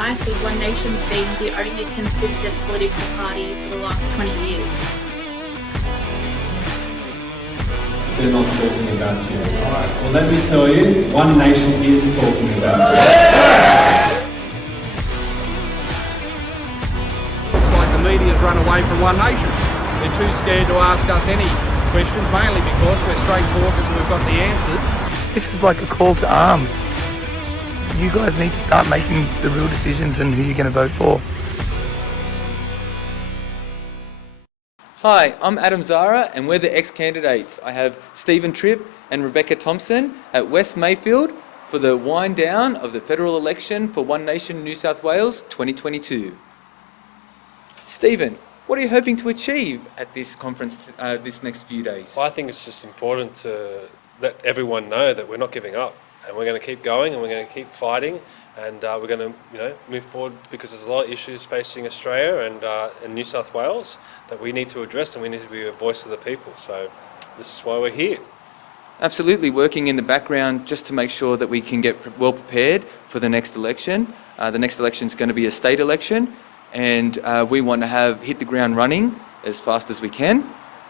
I think One Nation's been the only consistent political party for the last 20 years. They're not talking about you. Alright, well let me tell you, One Nation is talking about you. It's like the media's run away from One Nation. They're too scared to ask us any questions, mainly because we're straight talkers and we've got the answers. This is like a call to arms. You guys need to start making the real decisions and who you're going to vote for. Hi, I'm Adam Zara and we're the ex-candidates. I have Stephen Tripp and Rebecca Thompson at West Mayfield for the wind down of the federal election for One Nation New South Wales 2022. Stephen, what are you hoping to achieve at this conference this next few days? Well, I think it's just important to let everyone know that we're not giving up and we're going to keep going and we're going to keep fighting and we're going to move forward because there's a lot of issues facing Australia and New South Wales that we need to address and we need to be a voice of the people. So this is why we're here. Absolutely, working in the background just to make sure that we can get well prepared for the next election. The next election is going to be a state election and we want to hit the ground running as fast as we can.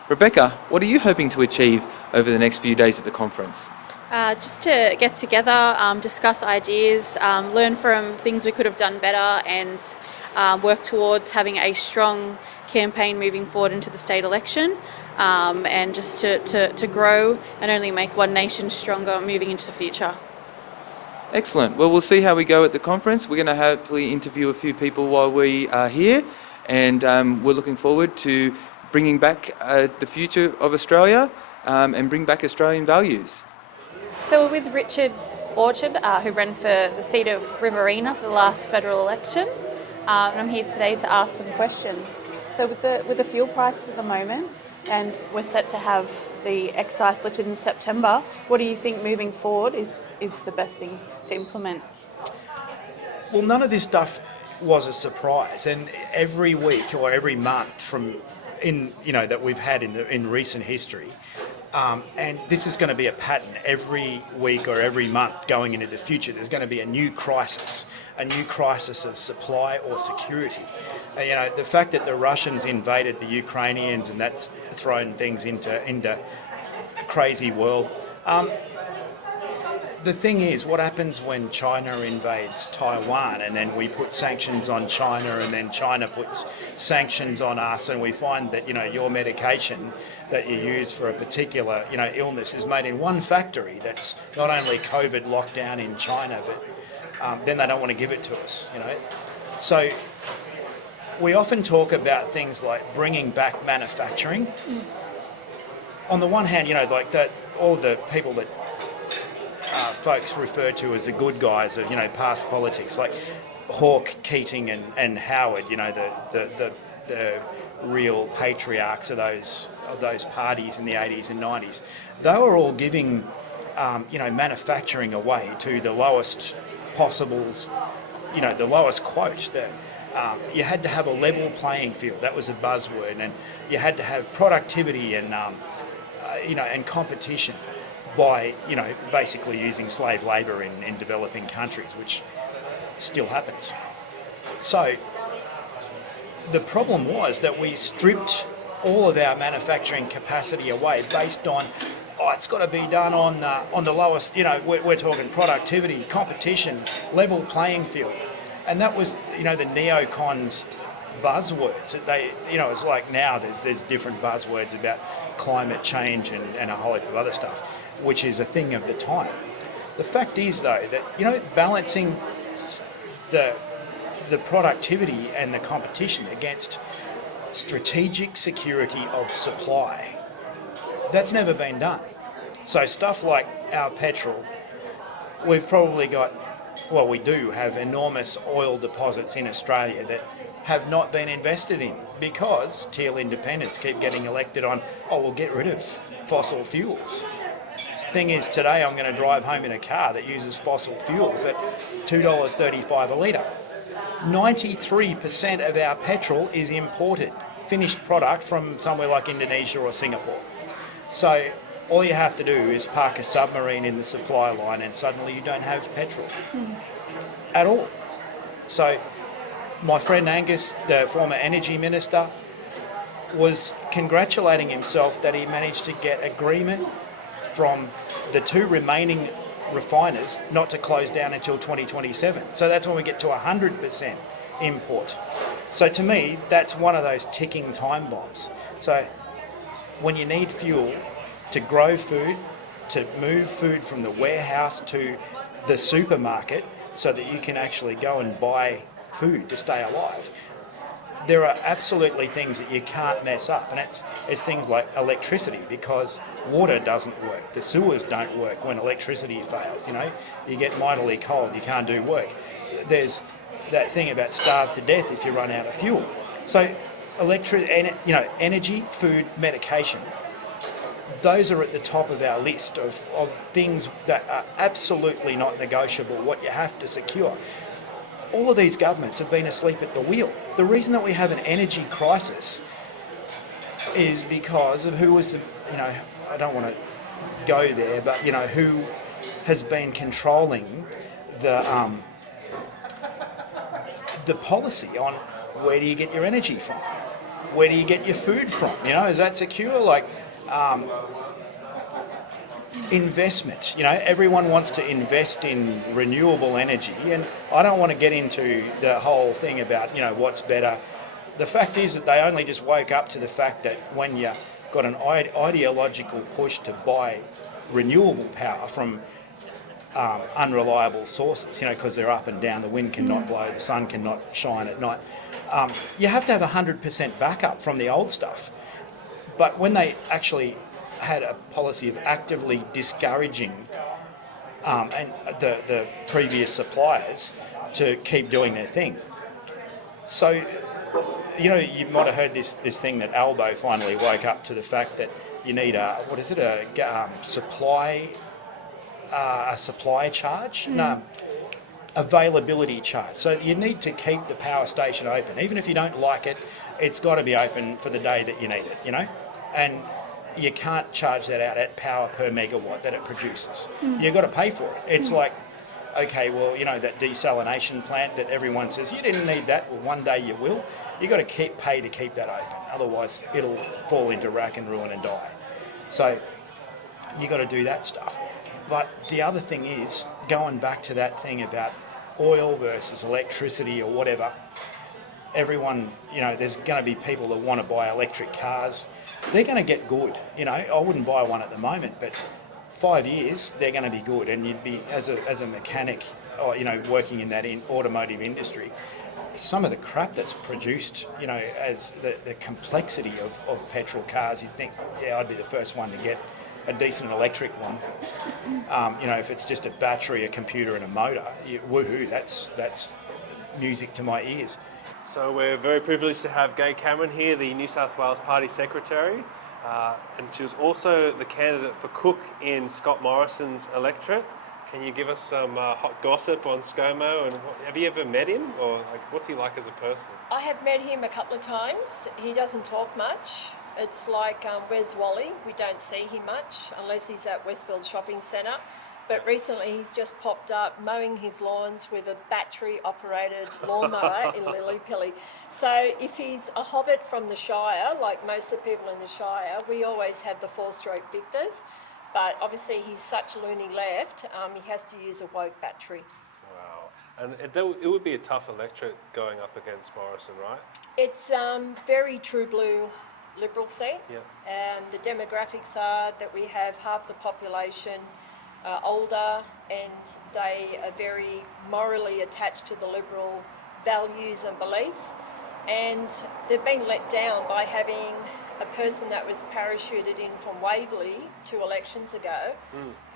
Rebecca, what are you hoping to achieve over the next few days at the conference? Just to get together, discuss ideas, learn from things we could have done better and work towards having a strong campaign moving forward into the state election and just to grow and only make One Nation stronger moving into the future. Excellent. Well, we'll see how we go at the conference. We're going to hopefully interview a few people while we are here and we're looking forward to bringing back the future of Australia and bring back Australian values. So we're with Richard Orchard, who ran for the seat of Riverina for the last federal election. And I'm here today to ask some questions. So with the fuel prices at the moment, and we're set to have the excise lifted in September, what do you think moving forward is the best thing to implement? Well, none of this stuff was a surprise, and every week or every month that we've had in recent history. And this is going to be a pattern every week or every month going into the future. There's going to be a new crisis of supply or security. The fact that the Russians invaded the Ukrainians and that's thrown things into a crazy world. The thing is, what happens when China invades Taiwan and then we put sanctions on China and then China puts sanctions on us and we find that, your medication that you use for a particular, illness is made in one factory that's not only COVID lockdown in China, but then they don't want to give it to us, So we often talk about things like bringing back manufacturing. On the one hand, all the people that folks refer to as the good guys of past politics, like Hawke, Keating, and Howard. The real patriarchs of those parties in the 80s and 90s. They were all giving manufacturing away to the lowest possible, the lowest quote. You had to have a level playing field. That was a buzzword, and you had to have productivity and and competition by basically using slave labour in developing countries, which still happens. So the problem was that we stripped all of our manufacturing capacity away based on it's got to be done on the lowest. We're talking productivity, competition, level playing field, and that was the neocons buzzwords. It's like now there's different buzzwords about climate change and a whole heap of other stuff, which is a thing of the time. The fact is, though, that balancing the productivity and the competition against strategic security of supply, that's never been done. So stuff like our petrol, we've probably got, we do have enormous oil deposits in Australia that have not been invested in because Teal independents keep getting elected on, we'll get rid of fossil fuels. The thing is, today I'm going to drive home in a car that uses fossil fuels at $2.35 a litre. 93% of our petrol is imported, finished product from somewhere like Indonesia or Singapore. So all you have to do is park a submarine in the supply line and suddenly you don't have petrol at all. So my friend Angus, the former energy minister, was congratulating himself that he managed to get agreement from the two remaining refiners not to close down until 2027. So that's when we get to 100% import. So to me, that's one of those ticking time bombs. So when you need fuel to grow food, to move food from the warehouse to the supermarket so that you can actually go and buy food to stay alive, there are absolutely things that you can't mess up, and it's things like electricity, because water doesn't work, the sewers don't work when electricity fails. You know, you get mightily cold, you can't do work. There's that thing about starve to death if you run out of fuel. So energy, food, medication, those are at the top of our list of things that are absolutely not negotiable, what you have to secure. All of these governments have been asleep at the wheel. The reason that we have an energy crisis is because of who was, I don't want to go there, but, who has been controlling the policy on where do you get your energy from? Where do you get your food from? Is that secure? Like, investment. Everyone wants to invest in renewable energy, and I don't want to get into the whole thing about, what's better. The fact is that they only just woke up to the fact that when you got an ideological push to buy renewable power from unreliable sources, because they're up and down, the wind cannot blow, the sun cannot shine at night, you have to have 100% backup from the old stuff. But when they actually had a policy of actively discouraging and the previous suppliers to keep doing their thing. So, you might have heard this thing that Albo finally woke up to the fact that you need a supply charge? No, availability charge. So you need to keep the power station open. Even if you don't like it, it's got to be open for the day that you need it, And you can't charge that out at power per megawatt that it produces. You've got to pay for it. It's like, okay, well, that desalination plant that everyone says, you didn't need that, well, one day you will. You've got to pay to keep that open. Otherwise, it'll fall into rack and ruin and die. So you've got to do that stuff. But the other thing is, going back to that thing about oil versus electricity or whatever, everyone, there's going to be people that want to buy electric cars. They're going to get good. I wouldn't buy one at the moment, but 5 years, they're going to be good. And you'd be, as a mechanic, or, working in that automotive industry, some of the crap that's produced, as the complexity of petrol cars, you'd think, yeah, I'd be the first one to get a decent electric one. If it's just a battery, a computer and a motor, woohoo, that's music to my ears. So we're very privileged to have Gai Cameron here, the New South Wales Party Secretary, and she was also the candidate for Cook in Scott Morrison's electorate. Can you give us some hot gossip on ScoMo, and have you ever met him, or what's he like as a person? I have met him a couple of times. He doesn't talk much. It's like, where's Wally? We don't see him much unless he's at Westfield Shopping Centre. But recently he's just popped up mowing his lawns with a battery-operated lawnmower in Lillypilly. So if he's a hobbit from the Shire, like most of the people in the Shire, we always have the four-stroke Victors. But obviously he's such loony left, he has to use a woke battery. Wow. And it would be a tough electorate going up against Morrison, right? It's very true blue Liberal seat. Yep. And the demographics are that we have half the population older, and they are very morally attached to the Liberal values and beliefs. And they've been let down by having a person that was parachuted in from Waverley 2 elections ago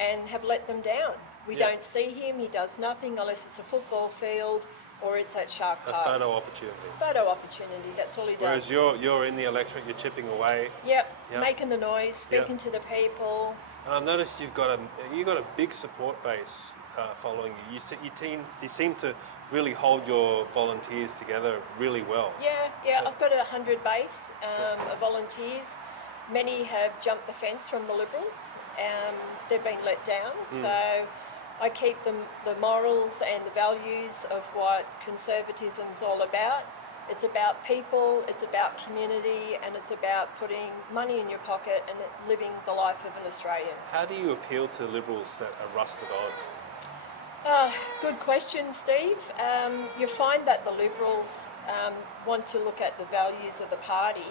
and have let them down. We don't see him, he does nothing unless it's a football field or it's at Shark Park. A photo opportunity. Photo opportunity, that's all he does. Whereas you're in the electorate, you're chipping away. Yep, making the noise, speaking to the people. And I've noticed you've got a big support base following you. You seem to really hold your volunteers together really well. Yeah, I've got 100 base of volunteers. Many have jumped the fence from the Liberals. They've been let down. So I keep the morals and the values of what conservatism's all about. It's about people, it's about community, and it's about putting money in your pocket and living the life of an Australian. How do you appeal to Liberals that are rusted on? Good question, Steve. You find that the Liberals want to look at the values of the party,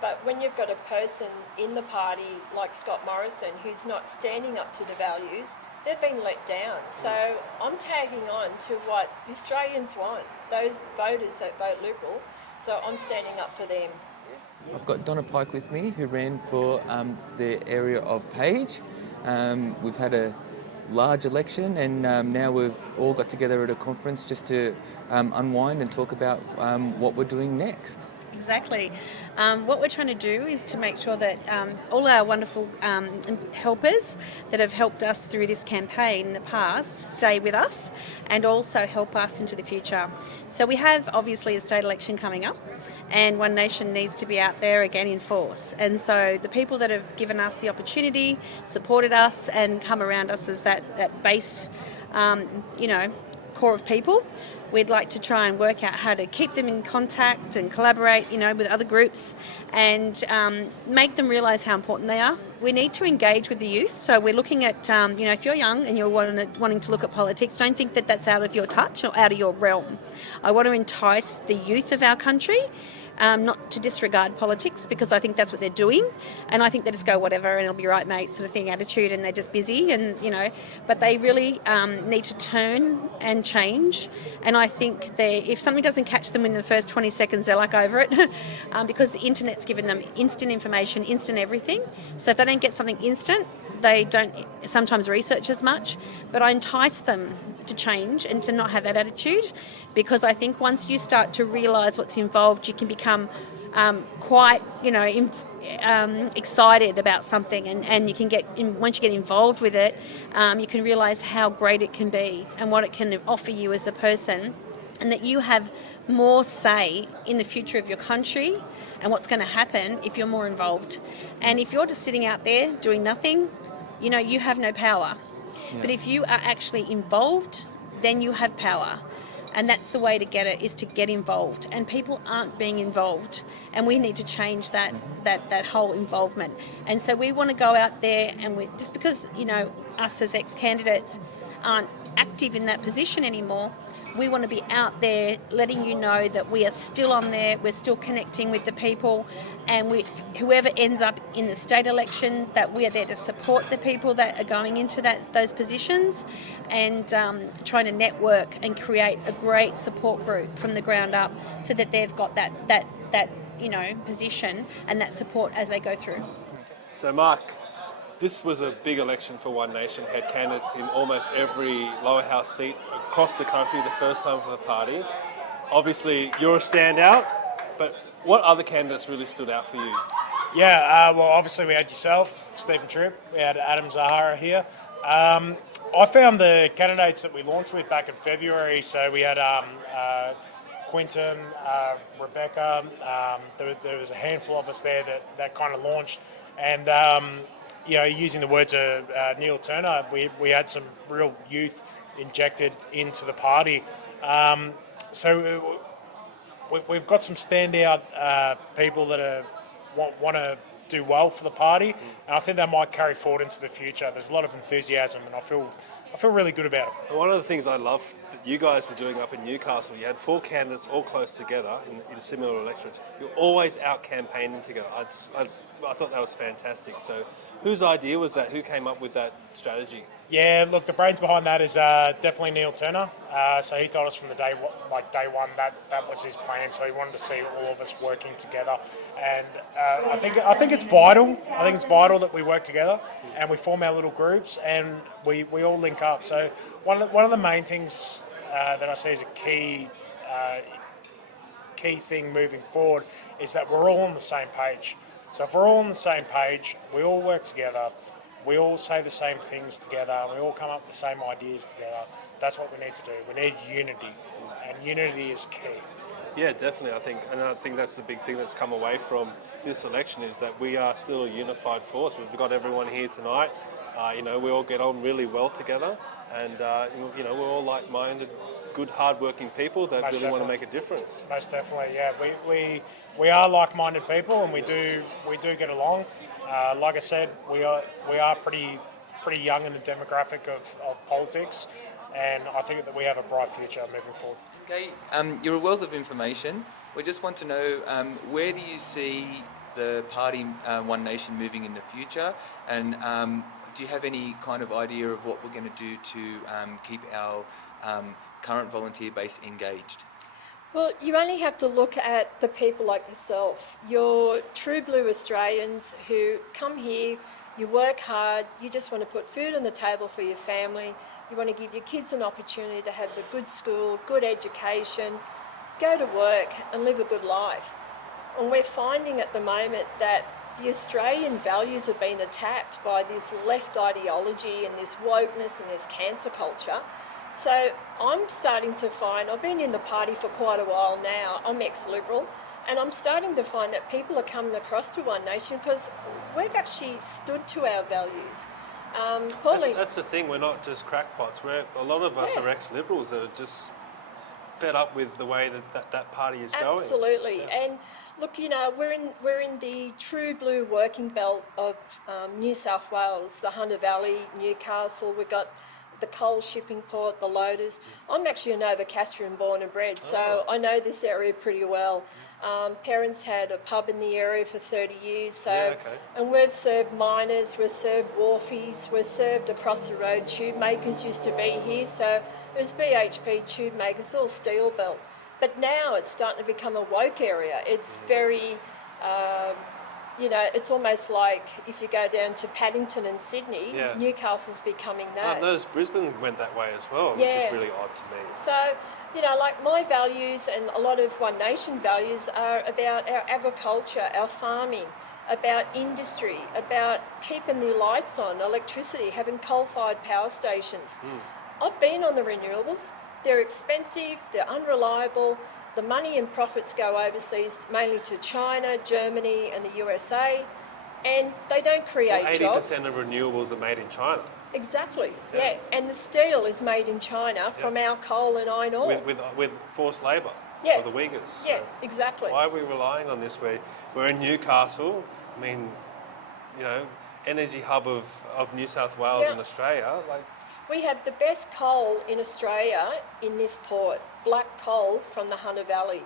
but when you've got a person in the party like Scott Morrison who's not standing up to the values, they've been let down. So I'm tagging on to what the Australians want, those voters that vote Liberal, so I'm standing up for them. I've got Donna Pike with me, who ran for the area of Page. We've had a large election, and now we've all got together at a conference just to unwind and talk about what we're doing next. Exactly. What we're trying to do is to make sure that all our wonderful helpers that have helped us through this campaign in the past stay with us and also help us into the future. So we have obviously a state election coming up, and One Nation needs to be out there again in force. And so the people that have given us the opportunity, supported us and come around us as that base, core of people, we'd like to try and work out how to keep them in contact and collaborate, with other groups and make them realise how important they are. We need to engage with the youth. So we're looking at, if you're young and you're wanting to look at politics, don't think that that's out of your touch or out of your realm. I want to entice the youth of our country, not to disregard politics, because I think that's what they're doing, and I think they just go whatever and it'll be right mate sort of thing attitude, and they're just busy, and but they really need to turn and change. And I think if something doesn't catch them in the first 20 seconds, they're like over it because the internet's given them instant information, instant everything. So if they don't get something instant, they don't sometimes research as much. But I entice them to change and to not have that attitude, because I think once you start to realise what's involved, you can become quite, excited about something, and you can once you get involved with it, you can realise how great it can be and what it can offer you as a person, and that you have more say in the future of your country and what's going to happen if you're more involved. And if you're just sitting out there doing nothing, you have no power. Yeah. But if you are actually involved, then you have power. And that's the way to get it, is to get involved. And people aren't being involved, and we need to change that whole involvement. And so we want to go out there, and just because us as ex-candidates aren't active in that position anymore, we want to be out there letting you know that we are still on there, we're still connecting with the people, and whoever ends up in the state election, that we are there to support the people that are going into those positions, and trying to network and create a great support group from the ground up, so that they've got that position and that support as they go through. So Mark, this was a big election for One Nation, had candidates in almost every lower house seat across the country, the first time for the party. Obviously, you're a standout, but what other candidates really stood out for you? Yeah, well, obviously we had yourself, Stephen Tripp, we had Adam Zahara here. I found the candidates that we launched with back in February, so we had Quinton, Rebecca, there was a handful of us there that kind of launched, and using the words of Neil Turner, we had some real youth injected into the party. So we've got some standout people that want to do well for the party, and I think that might carry forward into the future. There's a lot of enthusiasm, and I feel really good about it. One of the things I love that you guys were doing up in Newcastle, you had 4 candidates all close together in similar electorates. You're always out campaigning together. I thought that was fantastic. So whose idea was that? Who came up with that strategy? Yeah, look, the brains behind that is definitely Neil Turner. So he told us from day one that was his plan. So he wanted to see all of us working together, and I think it's vital. I think it's vital that we work together and we form our little groups and we all link up. So one of the main things that I see as a key thing moving forward is that we're all on the same page. So if we're all on the same page, we all work together, we all say the same things together, we all come up with the same ideas together, that's what we need to do. We need unity, and unity is key. Yeah, definitely. I think that's the big thing that's come away from this election, is that we are still a unified force. We've got everyone here tonight We all get on really well together, and we're all like-minded, good, hard-working people that Most really want to definitely. make a difference. Most definitely, yeah. We are like-minded people, and we do get along. Like I said, we are pretty young in the demographic of politics, and I think that we have a bright future moving forward. Okay, you're a wealth of information. We just want to know where do you see the party One Nation moving in the future, and do you have any kind of idea of what we're going to do to keep our current volunteer base engaged? Well, you only have to look at the people like yourself. You're true blue Australians who come here, you work hard, you just want to put food on the table for your family, you want to give your kids an opportunity to have the good school, good education, go to work and live a good life. And we're finding at the moment that the Australian values have been attacked by this left ideology and this wokeness and this cancer culture. So I'm starting to find, I've been in the party for quite a while now, I'm ex-Liberal, and I'm starting to find that people are coming across to One Nation because we've actually stood to our values. Pauline, That's the thing, we're not just crackpots. A lot of us Yeah. are ex-Liberals that are just fed up with the way that party is going. absolutely. And look, we're in the true blue working belt of New South Wales, the Hunter Valley, Newcastle. We've got the coal shipping port, the loaders. I'm actually a Novocastrian born and bred, so I know this area pretty well. Parents had a pub in the area for 30 years, so Yeah, okay. and we've served miners, we've served wharfies, we've served across the road. Tube makers used to be here, so it was BHP tube makers, all steel belt. But now it's starting to become a woke area. It's very, it's almost like if you go down to Paddington and Sydney, Yeah. Newcastle's becoming I that. noticed Brisbane went that way as well, which Yeah. is really odd to me. So, like my values and a lot of One Nation values are about our agriculture, our farming, about industry, about keeping the lights on, electricity, having coal-fired power stations. I've been on the renewables. They're expensive, they're unreliable. The money and profits go overseas, mainly to China, Germany and the USA, and they don't create 80% jobs. of renewables are made in China Exactly, yeah. And the steel is made in China from our coal and iron ore. with forced labour Yeah. for the Uyghurs. Yeah, So exactly. why are we relying on this? We're in Newcastle. I mean, energy hub of New South Wales Yeah. and Australia. Like, We have the best coal in Australia in this port, black coal from the Hunter Valley.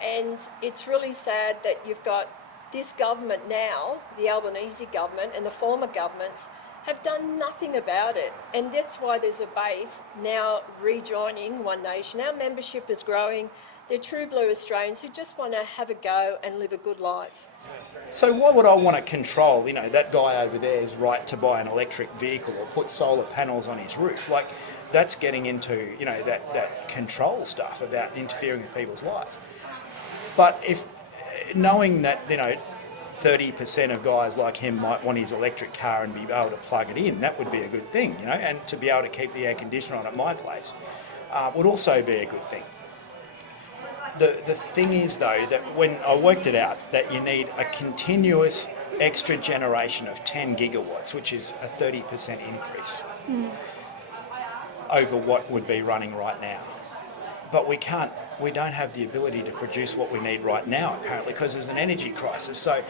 And it's really sad that you've got this government now, the Albanese government and the former governments, have done nothing about it. And that's why there's a base now rejoining One Nation. Our membership is growing. They're true blue Australians who just want to have a go and live a good life. So why would I want to control, that guy over there's right to buy an electric vehicle or put solar panels on his roof? Like, that's getting into, that control stuff about interfering with people's lives. But if, knowing that, 30% of guys like him might want his electric car and be able to plug it in, that would be a good thing, and to be able to keep the air conditioner on at my place would also be a good thing. The thing is, though, that when I worked it out, that you need a continuous extra generation of 10 gigawatts, which is a 30% increase over what would be running right now. But we don't have the ability to produce what we need right now, apparently, because there's an energy crisis. So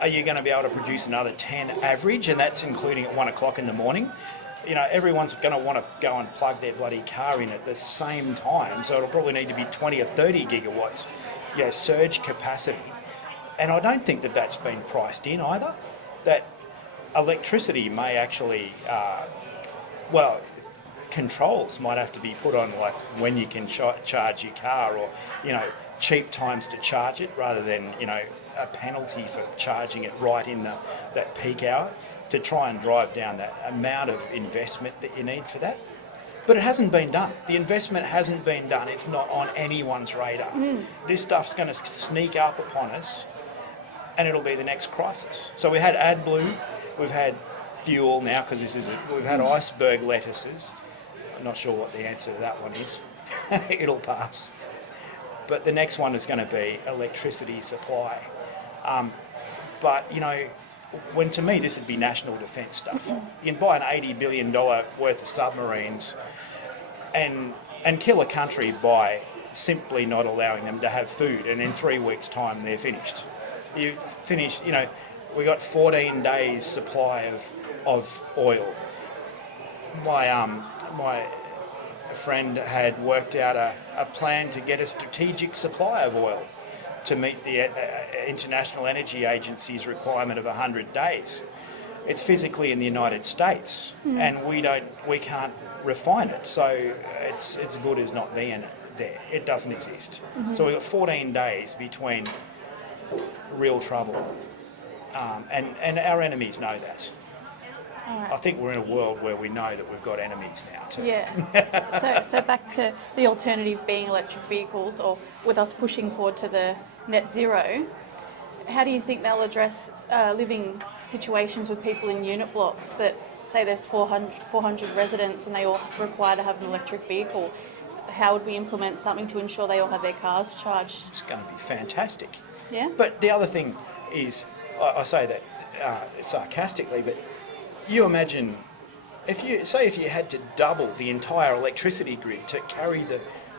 are you going to be able to produce another 10 average, and that's including at 1 o'clock in the morning? Everyone's going to want to go and plug their bloody car in at the same time, so it'll probably need to be 20 or 30 gigawatts, surge capacity. And I don't think that that's been priced in either. That electricity may actually, controls might have to be put on, like when you can charge your car, or cheap times to charge it, rather than a penalty for charging it right in that peak hour, to try and drive down that amount of investment that you need for that. But it hasn't been done. The investment hasn't been done. It's not on anyone's radar. This stuff's going to sneak up upon us, and it'll be the next crisis. So we had AdBlue, we've had fuel now, because we've had iceberg lettuces. I'm not sure what the answer to that one is. It'll pass. But the next one is going to be electricity supply. But when to me this would be national defence stuff. You can buy an $80 billion worth of submarines and kill a country by simply not allowing them to have food, and in 3 weeks' time they're finished. You finish, we got 14 days supply of oil. My friend had worked out a plan to get a strategic supply of oil to meet the International Energy Agency's requirement of 100 days. It's physically in the United States, and we can't refine it, so it's as good as not being there. It doesn't exist. So we've got 14 days between real trouble, and our enemies know that. Alright. I think we're in a world where we know that we've got enemies now too. Yeah. So back to the alternative being electric vehicles, or with us pushing forward to the net zero, how do you think they'll address living situations with people in unit blocks that say there's 400 residents and they all require to have an electric vehicle? How would we implement something to ensure they all have their cars charged? It's going to be fantastic. Yeah. But the other thing is, I say that sarcastically, but you imagine if you had to double the entire electricity grid to carry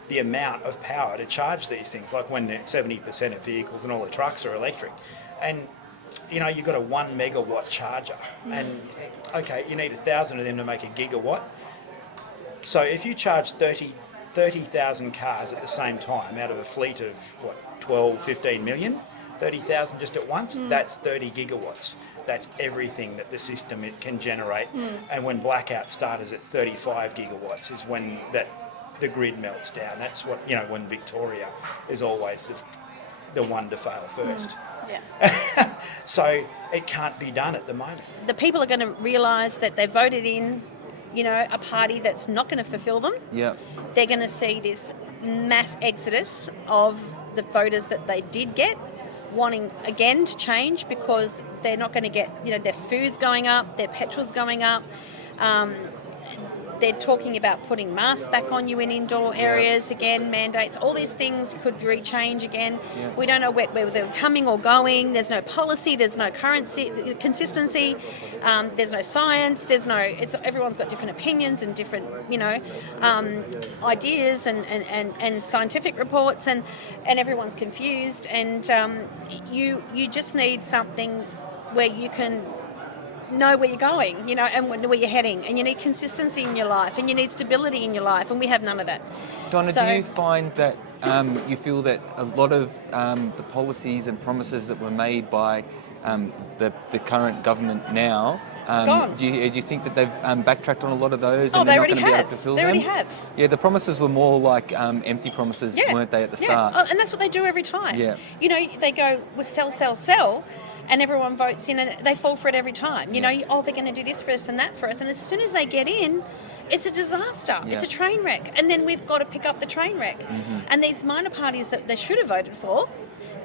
the amount of power to charge these things, like when 70% of vehicles and all the trucks are electric, and you've got a 1 megawatt charger, and you think, okay, you need 1,000 of them to make a gigawatt. So if you charge 30,000 cars at the same time out of a fleet of 12, 15 million, 30,000 just at once, that's 30 gigawatts. That's everything that the system it can generate. And when blackout starts at 35 gigawatts is when the grid melts down. That's what, when Victoria is always the one to fail first. Yeah. So it can't be done at the moment. The people are going to realise that they voted in, a party that's not going to fulfil them. Yeah. They're going to see this mass exodus of the voters that they did get, wanting again to change because they're not going to get, their food's going up, their petrol's going up. They're talking about putting masks back on you in indoor areas again, mandates. All these things could re-change again. Yeah. We don't know whether they're coming or going. There's no policy. There's no consistency. There's no science. Everyone's got different opinions and different, ideas and scientific reports, and everyone's confused. And you just need something where you can know where you're going, and where you're heading, and you need consistency in your life, and you need stability in your life, and we have none of that. Donna, do you find that you feel that a lot of the policies and promises that were made by the current government now, do you think that they've backtracked on a lot of those and they're not going to be able to fulfill them? They already have. Yeah, the promises were more like empty promises, weren't they, at the start? Yeah, and that's what they do every time. Yeah. They go, well, sell, and everyone votes in, and they fall for it every time. They're going to do this for us and that for us. And as soon as they get in, it's a disaster. Yeah. It's a train wreck. And then we've got to pick up the train wreck. Mm-hmm. And these minor parties that they should have voted for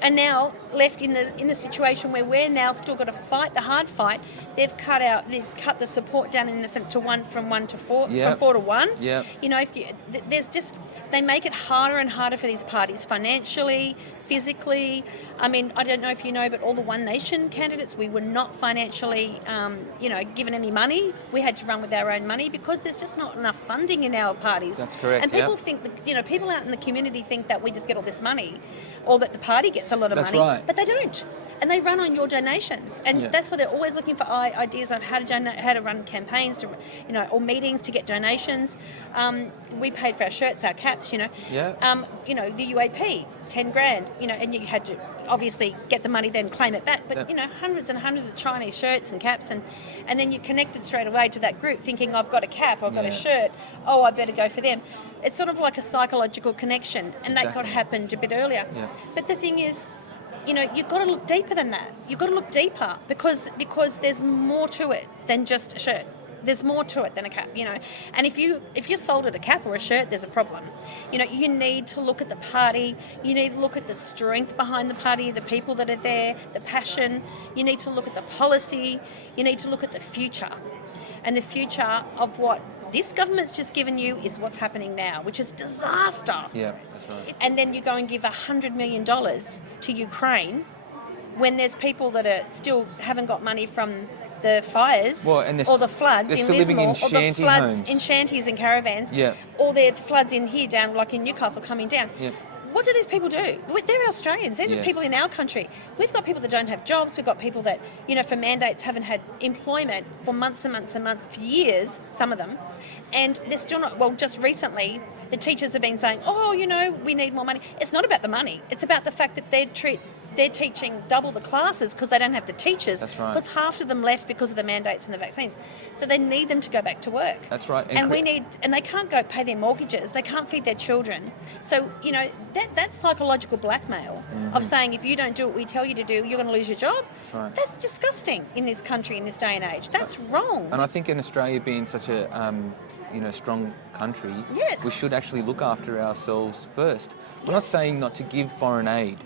are now left in the situation where we're now still got to fight the hard fight. They've cut the support down in the to from 1 to 4, from 4 to 1. Yeah. They make it harder and harder for these parties financially, physically. I mean, I don't know if you know, but all the One Nation candidates, we were not financially, given any money. We had to run with our own money because there's just not enough funding in our parties. That's correct. And people think that, people out in the community think that we just get all this money, or that the party gets a lot of money. Right. But they don't. And they run on your donations, and that's why they're always looking for ideas on how to run campaigns, or meetings to get donations. We paid for our shirts, our caps, the UAP, 10 grand, and you had to obviously get the money, then claim it back. But hundreds and hundreds of Chinese shirts and caps, and then you connected straight away to that group, thinking I've got a cap, I've got a shirt, I better go for them. It's sort of like a psychological connection, and that got happened a bit earlier. Yeah. But the thing is, you've got to look deeper than that. You've got to look deeper because there's more to it than just a shirt. There's more to it than a cap, And if you're sold at a cap or a shirt, there's a problem. You need to look at the party. You need to look at the strength behind the party, the people that are there, the passion. You need to look at the policy. You need to look at the future. And the future of what this government's just given you is what's happening now, which is disaster. Yeah, that's right. And then you go and give $100 million to Ukraine, when there's people that are still haven't got money from the fires Well, and or the floods they're in still living in Lismore, or the shanty floods homes. in shanties and caravans, Yeah. or the floods in here down, like in Newcastle coming down. Yeah. What do these people do? They're Australians. They're the Yes. people in our country. We've got people that don't have jobs. We've got people that, for mandates haven't had employment for months and months and months, for years, some of them. And they're still not, well, just recently, the teachers have been saying, we need more money. It's not about the money. It's about the fact that they're teaching double the classes because they don't have the teachers. That's right. Because half of them left because of the mandates and the vaccines. So they need them to go back to work. That's right. And they can't go pay their mortgages. They can't feed their children. So, that's psychological blackmail of saying if you don't do what we tell you to do, you're going to lose your job. That's right. That's disgusting in this country, in this day and age. That's wrong. And I think in Australia being such a strong country, Yes. we should actually look after ourselves first. We're not saying not to give foreign aid,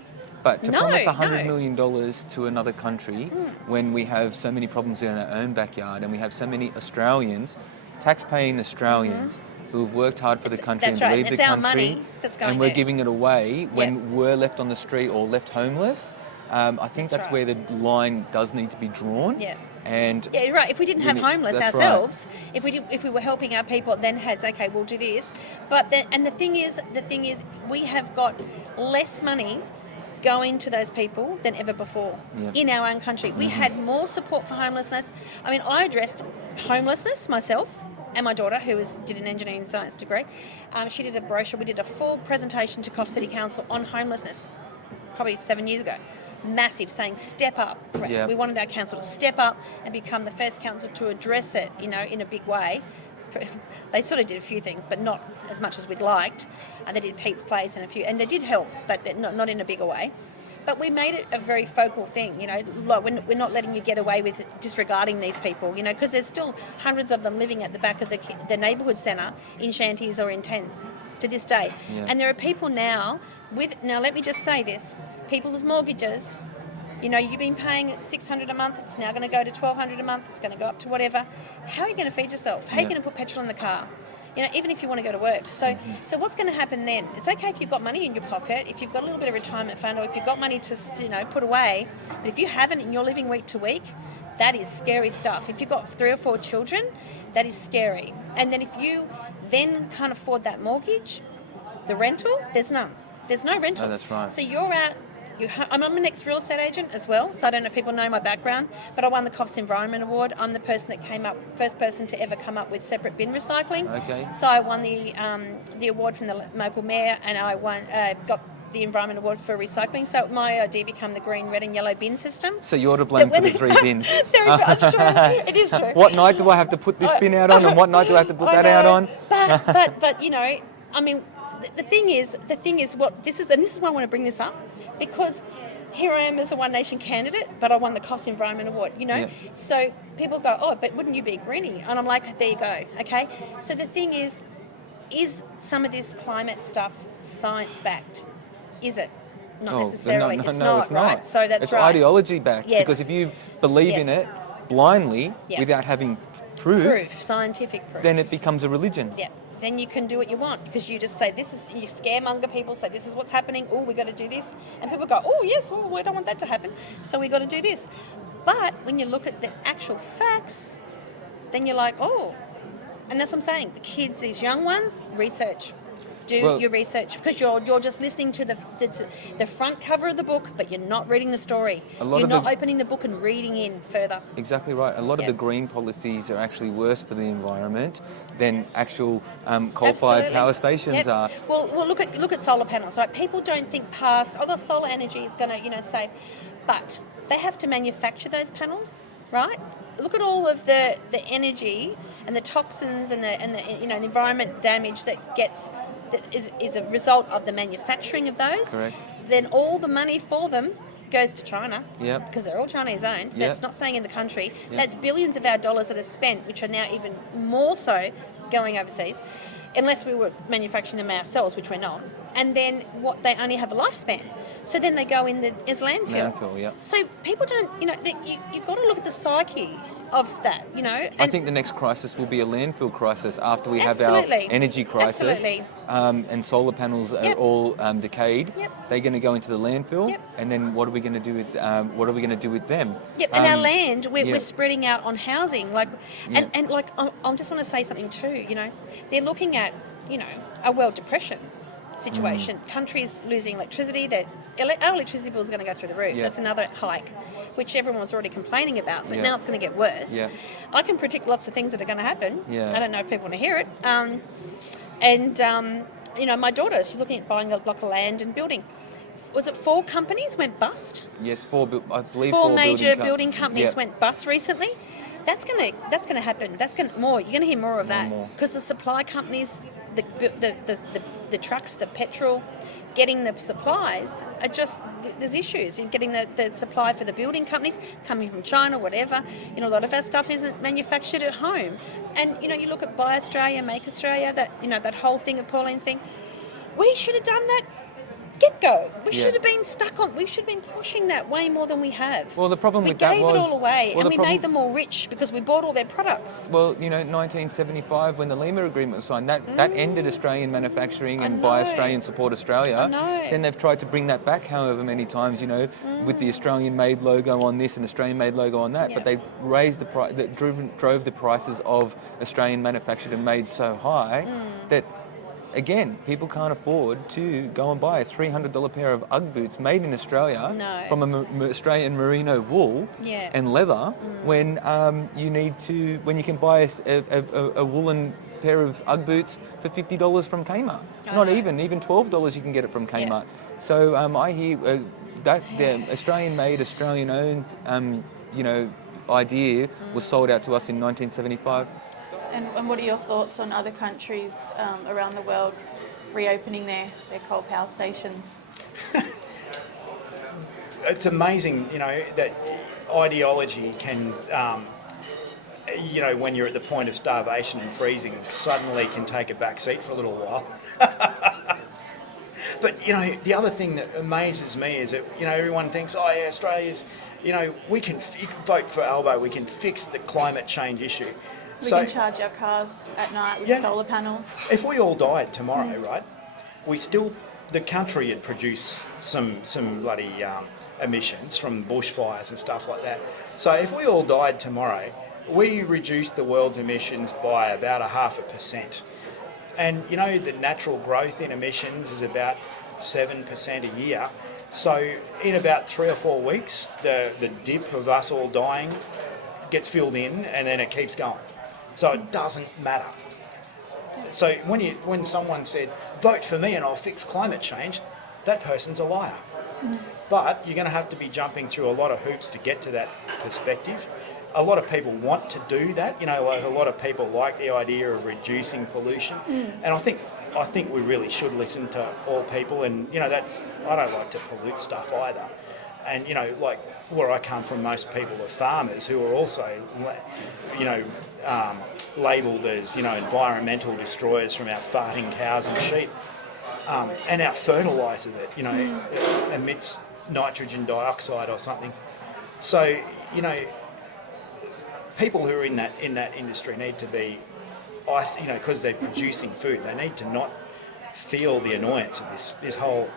but to promise $100 million to another country when we have so many problems in our own backyard and we have so many Australians, tax-paying Australians, who have worked hard for the country that's and right. believe the It's our country, money that's going and we're there. giving it away when we're left on the street or left homeless. I think that's right. where the line does need to be drawn. Yeah. And Yeah, you're right. If we didn't have homeless that's right. ourselves, if we were helping our people, then heads, okay, we'll do this. But the thing is, we have got less money going to those people than ever before in our own country. We had more support for homelessness. I mean, I addressed homelessness myself and my daughter, who did an engineering science degree. She did a brochure. We did a full presentation to Coff City Council on homelessness, probably 7 years ago. Massive, saying step up. Yeah. We wanted our council to step up and become the first council to address it, in a big way. They sort of did a few things, but not as much as we'd liked. And they did Pete's Place and a few, and they did help, but not in a bigger way. But we made it a very focal thing, like we're not letting you get away with disregarding these people, because there's still hundreds of them living at the back of the neighbourhood centre in shanties or in tents to this day. Yeah. And there are people now let me just say this, people's mortgages, you've been paying $600 a month, it's now going to go to $1,200 a month, it's going to go up to whatever. How are you going to feed yourself? How are you going to put petrol in the car? Even if you want to go to work. So what's going to happen then? It's okay if you've got money in your pocket, if you've got a little bit of retirement fund, or if you've got money to, put away. But if you haven't and you're living week to week, that is scary stuff. If you've got 3 or 4 children, that is scary. And then if you then can't afford that mortgage, the rental, there's none. There's no rentals. No, that's right. So you're out. I'm an ex-real estate agent as well, so I don't know if people know my background, but I won the Coffs Environment Award. I'm the person that first person to ever come up with separate bin recycling. Okay. So I won the award from the local mayor, and I got the Environment Award for recycling. So my idea became the green, red and yellow bin system. So you're to blame for the 3 bins. It's true. It is true. What night do I have to put this bin out on, and what night do I have to put that out on? But I mean, the thing is what this is, and this is why I want to bring this up, because here I am as a One Nation candidate, but I won the Coffs Environment Award, Yeah. So people go, oh, but wouldn't you be a greenie? And I'm like, there you go, okay? So the thing is some of this climate stuff science-backed? Is it? Not necessarily. No, it's no, not, it's not. right? So that's it's right. ideology backed, Yes. because if you believe in Yes. it blindly Yeah. without having proof, Scientific proof. then it becomes a religion. Yeah. Then you can do what you want, because you just say you scaremonger people, say this is what's happening, oh, we got to do this. And people go, oh, yes, well, we don't want that to happen, so we got to do this. But when you look at the actual facts, then you're like, oh. And that's what I'm saying. The kids, these young ones, research. Do your research, because you're just listening to the front cover of the book, but you're not reading the story. You're not opening the book and reading in further. Exactly right. A lot of Yep. the green policies are actually worse for the environment than actual coal-fired Absolutely. power stations Yep. are. Well, look at solar panels. Right? People don't think past. Oh, the solar energy is going to, save, but they have to manufacture those panels, right? Look at all of the energy and the toxins and the environment damage that is a result of the manufacturing of those. Correct. Then all the money for them goes to China. Yep. Because they're all Chinese owned. Yep. That's not staying in the country. Yep. That's billions of our dollars that are spent, which are now even more so going overseas, unless we were manufacturing them ourselves, which we're not. and then what they only have a lifespan. So then they go in as landfill. Landfill, yeah. So people don't, you've got to look at the psyche of that, I and- think the next crisis will be a landfill crisis after we have Absolutely. our energy crisis. Absolutely. And solar panels are Yep. all decayed. Yep. They're going to go into the landfill, Yep. and then what are we going to do with them? Yep, and our land, we're yeah. spreading out on housing, and like I just want to say something too. They're looking at a world depression situation. Countries losing electricity, our electricity bill is going to go through the roof. Yeah. That's another hike, which everyone was already complaining about, but Yeah. now it's going to get worse. Yeah. I can predict lots of things that are going to happen. Yeah. I don't know if people want to hear it. My daughter, she's looking at buying a block of land and building. Was it 4 companies went bust? Yes, I believe 4 4 major building companies Yep. went bust recently. That's gonna happen. You're gonna hear more of that more. because the supply companies, the trucks, the petrol, getting the supplies are just there's issues in getting the supply for the building companies coming from China, whatever. A lot of our stuff isn't manufactured at home, and you look at Buy Australia, Make Australia, that whole thing of Pauline's thing. We should have done that. Get-go. We Yeah. should have been we should have been pushing that way more than we have. Well, the problem we with that gave was... it all away, well, and the we problem- made them all rich because we bought all their products. Well, 1975, when the Lima Agreement was signed, that ended Australian manufacturing and Buy know. Australian, Support Australia. I know. Then they've tried to bring that back however many times, with the Australian-made logo on this and Australian-made logo on that. Yeah. But they raised the price, drove the prices of Australian manufactured and made so high that, again, people can't afford to go and buy a $300 pair of Ugg boots made in Australia No. from Australian merino wool Yeah. and leather when when you can buy a woolen pair of Ugg boots for $50 from Kmart. Not know. even $12 you can get it from Kmart. So I hear that the Australian-made, Australian-owned, idea was sold out to us in 1975. And what are your thoughts on other countries around the world reopening their coal power stations? It's amazing, that ideology can, when you're at the point of starvation and freezing, suddenly can take a back seat for a little while. But, the other thing that amazes me is that, everyone thinks, oh, yeah, Australia's, we can vote for Albo, we can fix the climate change issue. We can charge our cars at night with solar panels. If we all died tomorrow, right, the country would produce some bloody emissions from bushfires and stuff like that. So if we all died tomorrow, we reduce the world's emissions by about 0.5%. And the natural growth in emissions is about 7% a year. So in about 3 or 4 weeks, the dip of us all dying gets filled in, and then it keeps going. So it doesn't matter. So when someone said, vote for me and I'll fix climate change, that person's a liar. But you're going to have to be jumping through a lot of hoops to get to that perspective. A lot of people want to do that. Like a lot of people like the idea of reducing pollution. And I think we really should listen to all people. And, I don't like to pollute stuff either. And, like where I come from, most people are farmers who are also, labelled as, environmental destroyers from our farting cows and sheep. And our fertiliser that, emits nitrogen dioxide or something. So, people who are in that industry need to be, because they're producing food, they need to not feel the annoyance of this whole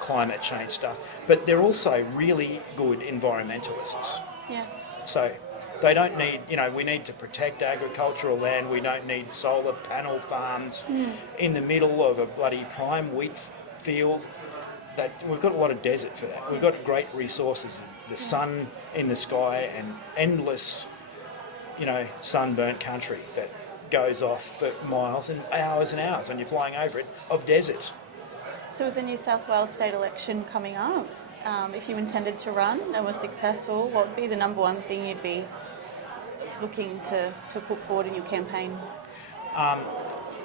climate change stuff. But they're also really good environmentalists. Yeah. So they don't need, we need to protect agricultural land. We don't need solar panel farms in the middle of a bloody prime wheat field. We've got a lot of desert for that. We've got great resources, the sun in the sky and endless, sunburnt country that goes off for miles and hours when you're flying over it, of desert. So with the New South Wales state election coming up, if you intended to run and were successful, what would be the number one thing you'd be looking to put forward in your campaign?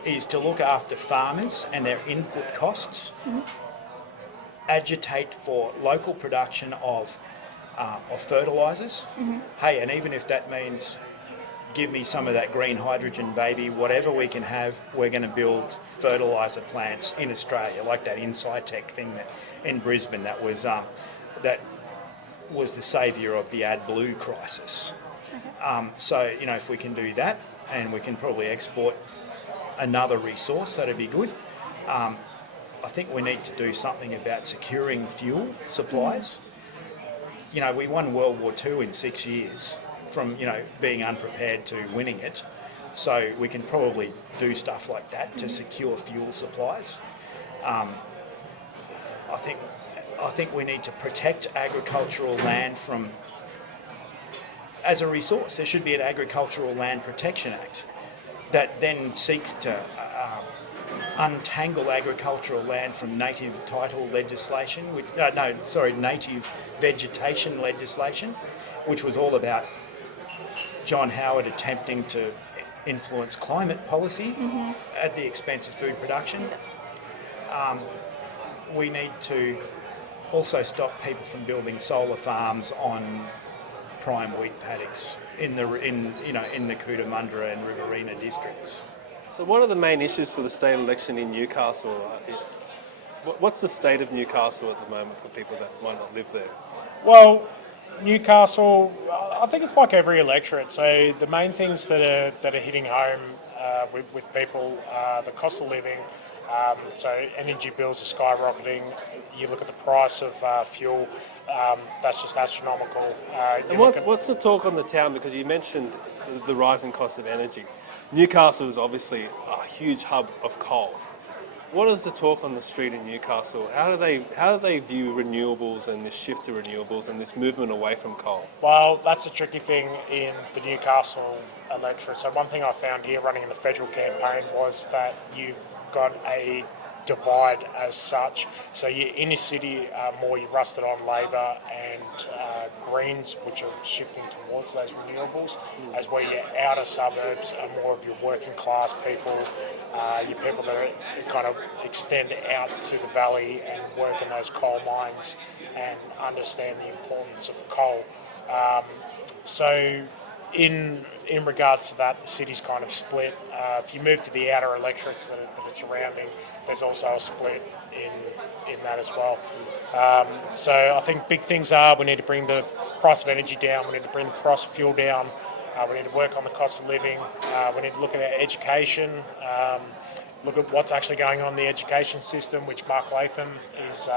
Is to look after farmers and their input costs, agitate for local production of fertilisers. Hey, and even if that means, give me some of that green hydrogen, baby. Whatever we can have, we're going to build fertiliser plants in Australia, like that Incitec thing that in Brisbane that was the saviour of the AdBlue crisis. So, you know, if we can do that, and we can probably export another resource, that'd be good. I think we need to do something about securing fuel supplies. You know, we won World War II in 6 years from, you know, being unprepared to winning it. So we can probably do stuff like that to secure fuel supplies. I think we need to protect agricultural land as a resource. There should be an Agricultural Land Protection Act that then seeks to untangle agricultural land from native title legislation, native vegetation legislation, which was all about John Howard attempting to influence climate policy at the expense of food production. We need to also stop people from building solar farms on prime wheat paddocks in the Cootamundra and Riverina districts. So what are the main issues for the state election in Newcastle? What's the state of Newcastle at the moment for people that might not live there? Well, Newcastle, I think it's like every electorate. So the main things that are hitting home with people are the cost of living. So energy bills are skyrocketing. You look at the price of fuel, that's just astronomical. And what's the talk on the town? Because you mentioned the rising cost of energy. Newcastle is obviously a huge hub of coal. What is the talk on the street in Newcastle? How do they view renewables and this shift to renewables and this movement away from coal? Well, that's a tricky thing in the Newcastle electorate. So one thing I found here running in the federal campaign was that you've got a divide as such. So your inner city are more your rusted on Labor and Greens, which are shifting towards those renewables, as where your outer suburbs are more of your working class people, your people that are kind of extend out to the valley and work in those coal mines and understand the importance of coal. So in regards to that, the city's kind of split. If you move to the outer electorates that are surrounding, there's also a split in that as well. So I think big things are we need to bring the price of energy down, we need to bring the price of fuel down, we need to work on the cost of living, we need to look at our education, look at what's actually going on in the education system, which Mark Latham is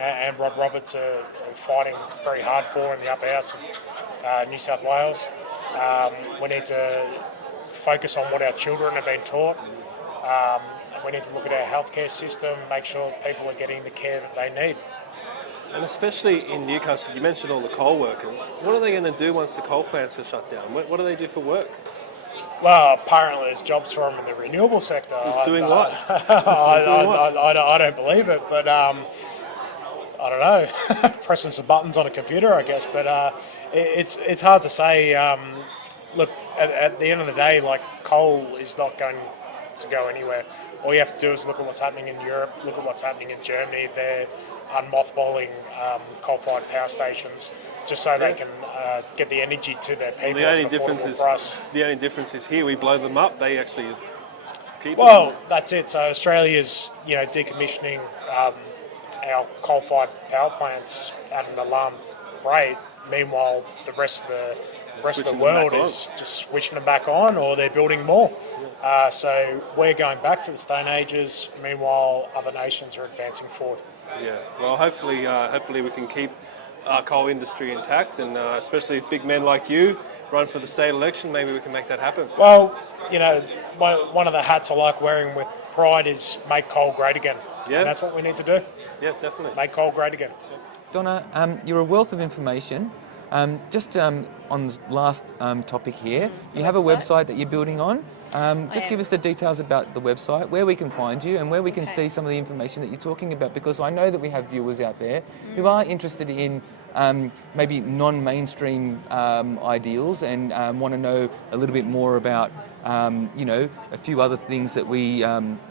and Rob Roberts are fighting very hard for in the upper house of New South Wales. We need to focus on what our children have been taught. We need to look at our healthcare system, make sure people are getting the care that they need. And especially in Newcastle, you mentioned all the coal workers. What are they going to do once the coal plants are shut down? What do they do for work? Well, apparently there's jobs for them in the renewable sector. Doing what? I don't believe it, but I don't know. Pressing some buttons on a computer, I guess. But it's hard to say. Look, at the end of the day, like, coal is not going to go anywhere. All you have to do is look at what's happening in Europe, look at what's happening in Germany. They're mothballing coal-fired power stations just so they can get the energy to their people at an affordable price. The only difference is here we blow them up. They actually keep them. Well, that's it. So Australia's decommissioning our coal-fired power plants at an alarmed rate. Meanwhile, the rest of the world is just switching them back on, or they're building more. So we're going back to the Stone Ages. Meanwhile, other nations are advancing forward. Yeah. Well, hopefully we can keep our coal industry intact, and especially if big men like you run for the state election, maybe we can make that happen. Well, one of the hats I like wearing with pride is "Make coal great again." Yeah. And that's what we need to do. Yeah, definitely. Make coal great again. Donna, you're a wealth of information. Just on the last topic here, you have a website that you're building on. Just give us the details about the website, where we can find you and where we can see some of the information that you're talking about, because I know that we have viewers out there who are interested in maybe non-mainstream ideals and want to know a little bit more about, a few other things that we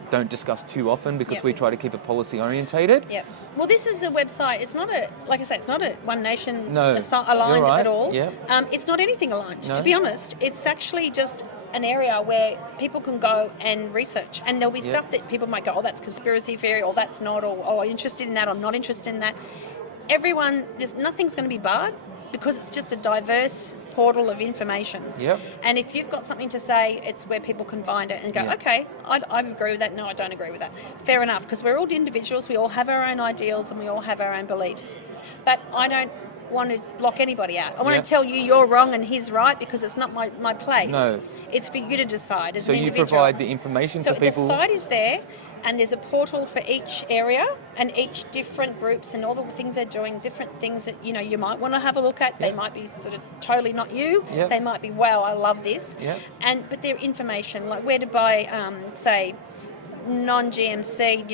don't discuss too often because Yep. we try to keep it policy orientated. Yep. Well, this is a website. It's not like I say, it's not a One Nation No, aligned you're right. at all. Yep. It's not anything aligned, No. to be honest. It's actually just an area where people can go and research, and there'll be Yep. stuff that people might go, oh, that's conspiracy theory, or that's not, or oh, I'm interested in that, or I'm not interested in that. Nothing's going to be barred because it's just a diverse portal of information. Yep. And if you've got something to say, it's where people can find it and go, Yeah. okay, I agree with that. No, I don't agree with that. Fair enough, because we're all individuals. We all have our own ideals and we all have our own beliefs. But I don't want to block anybody out. I want Yep. to tell you you're wrong and he's right because it's not my place. No. It's for you to decide as So an you individual. provide the information So for people. the site is there, and there's a portal for each area and each different groups and all the things they're doing, different things that you might want to have a look at. They might be sort of totally not you. Yep. They might be, wow, I love this. Yep. But their information, like where to buy, say, non-GM seed,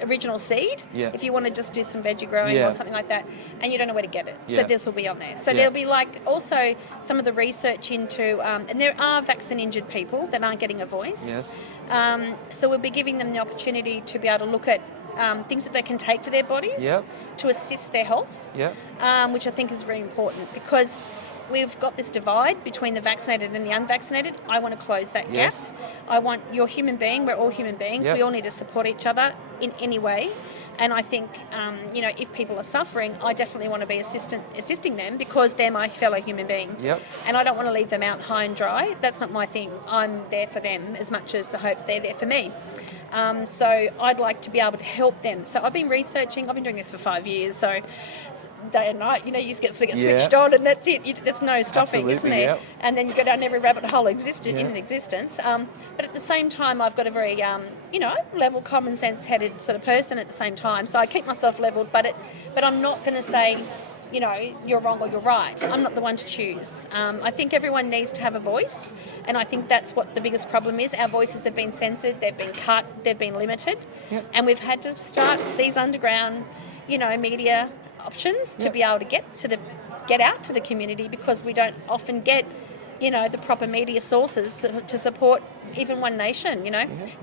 original seed, Yeah. if you want to just do some veggie growing Yeah. or something like that, and you don't know where to get it. Yeah. So this will be on there. So Yeah. there'll be like also some of the research into, and there are vaccine injured people that aren't getting a voice. Yes. So we'll be giving them the opportunity to be able to look at things that they can take for their bodies Yep. to assist their health, Yep. which I think is very important because we've got this divide between the vaccinated and the unvaccinated. I want to close that gap. Yes. I want you're a human being. We're all human beings. Yep. We all need to support each other in any way. And I think, if people are suffering, I definitely want to be assisting them because they're my fellow human being. Yep. And I don't want to leave them out high and dry. That's not my thing. I'm there for them as much as I hope they're there for me. So I'd like to be able to help them. So I've been researching. I've been doing this for 5 years. So it's day and night, you just get Yeah. switched on, and that's it. There's no stopping, isn't Absolutely, there? yep. And then you go down every rabbit hole in Yeah. existence. But at the same time, I've got a very, level, common sense headed sort of person at the same time. So I keep myself leveled, but I'm not going to say, you're wrong or you're right. I'm not the one to choose. I think everyone needs to have a voice, and I think that's what the biggest problem is. Our voices have been censored, they've been cut, they've been limited, Yep. and we've had to start these underground, media options to Yep. be able to get out to the community because we don't often get, the proper media sources to support even One Nation.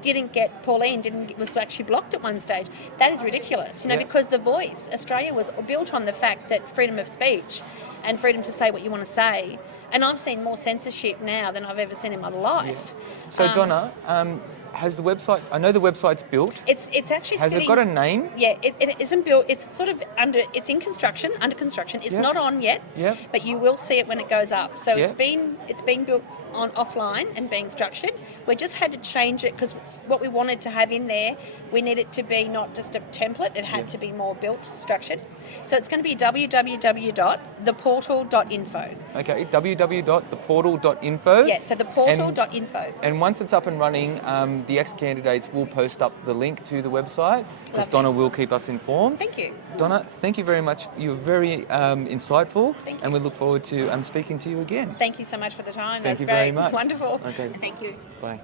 Didn't get Pauline was actually blocked at one stage. That is ridiculous. Yeah. Because The Voice Australia was built on the fact that freedom of speech and freedom to say what you want to say. And I've seen more censorship now than I've ever seen in my life. So Donna, has the website? I know the website's built. It's actually Has sitting, it got a name? Yeah, it isn't built. It's sort of it's in construction, under construction. It's Yep. not on yet, Yep. but you will see it when it goes up. So Yep. it's being built on offline and being structured. We just had to change it because what we wanted to have in there, we need it to be not just a template. It had to be more built, structured. So it's going to be www.theportal.info. Okay, www.theportal.info. Yeah, so theportal.info. And once it's up and running, the ex-candidates will post up the link to the website because Lovely. Donna will keep us informed. Thank you. Donna, thank you very much. You were very insightful, Thank you. and we look forward to speaking to you again. Thank you so much for the time. Thank That's you great. very much. Wonderful. Okay. Thank you. Bye.